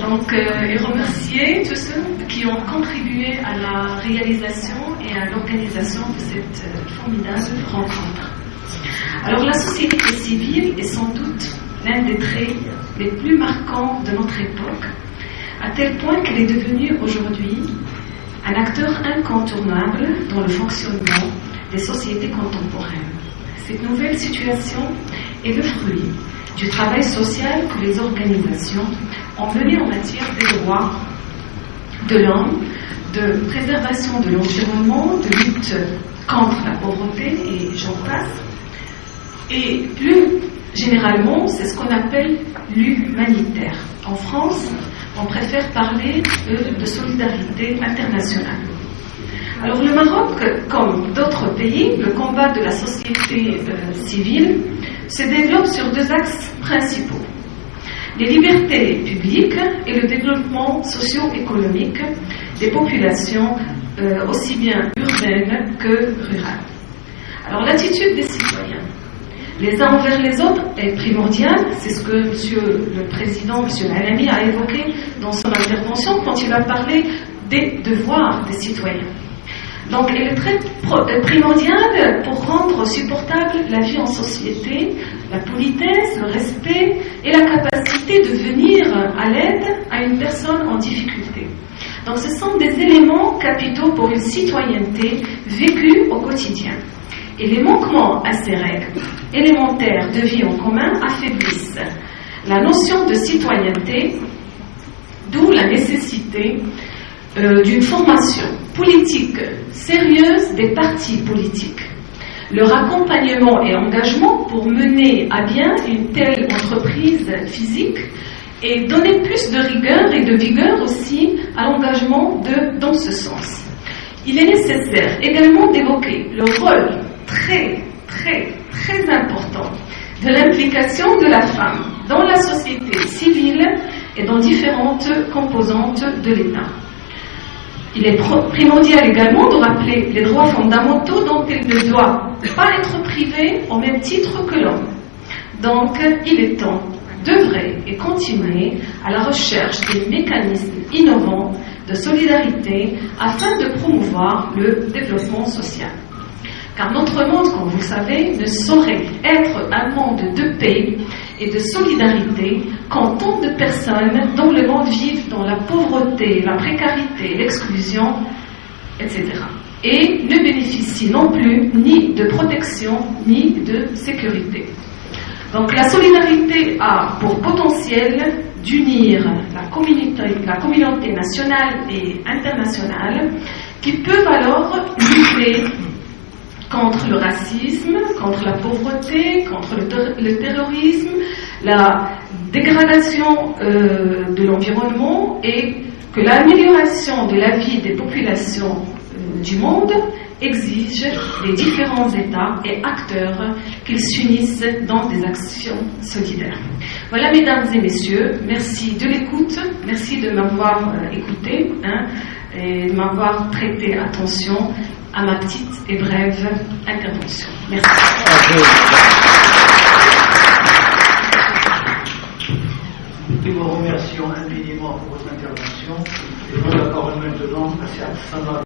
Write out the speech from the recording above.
Donc, et remercier tous ceux qui ont contribué à la réalisation et à l'organisation de cette formidable rencontre. Alors, la société civile est sans doute l'un des traits les plus marquants de notre époque, à tel point qu'elle est devenue aujourd'hui un acteur incontournable dans le fonctionnement des sociétés contemporaines. Cette nouvelle situation est le fruit du travail social que les organisations ont mené en matière des droits de l'homme, de préservation de l'environnement, de lutte contre la pauvreté, et j'en passe. Et plus généralement, c'est ce qu'on appelle l'humanitaire. En France, on préfère parler de solidarité internationale. Alors le Maroc, comme d'autres pays, le combat de la société civile se développe sur deux axes principaux: les libertés publiques et le développement socio-économique des populations aussi bien urbaines que rurales. Alors l'attitude des citoyens, les uns envers les autres, est primordiale. C'est ce que le président, M. Alami, a évoqué dans son intervention quand il a parlé des devoirs des citoyens. Donc, elle est très primordiale pour rendre supportable la vie en société, la politesse, le respect et la capacité de venir à l'aide à une personne en difficulté. Donc, ce sont des éléments capitaux pour une citoyenneté vécue au quotidien. Et les manquements à ces règles élémentaires de vie en commun affaiblissent la notion de citoyenneté, d'où la nécessité d'une formation politique sérieuse des partis politiques, leur accompagnement et engagement pour mener à bien une telle entreprise physique et donner plus de rigueur et de vigueur aussi à l'engagement dans ce sens. Il est nécessaire également d'évoquer le rôle très important de l'implication de la femme dans la société civile et dans différentes composantes de l'État. Il est primordial également de rappeler les droits fondamentaux dont elle ne doit pas être privée au même titre que l'homme. Donc, il est temps d'œuvrer et continuer à la recherche des mécanismes innovants de solidarité afin de promouvoir le développement social. Car notre monde, comme vous le savez, ne saurait être un monde de paix et de solidarité quand tant de personnes dans le monde vivent dans la pauvreté, la précarité, l'exclusion, etc. Et ne bénéficient non plus ni de protection ni de sécurité. Donc la solidarité a pour potentiel d'unir la communauté nationale et internationale qui peuvent alors lutter contre le racisme, contre la pauvreté, contre le terrorisme, la dégradation de l'environnement, et que l'amélioration de la vie des populations du monde exige des différents États et acteurs qu'ils s'unissent dans des actions solidaires. Voilà, mesdames et messieurs, merci de l'écoute, merci de m'avoir écouté et de m'avoir prêté attention à ma petite et brève intervention. Merci. Nous vous remercions infiniment pour votre intervention. Et nous, la parole maintenant à Sandra.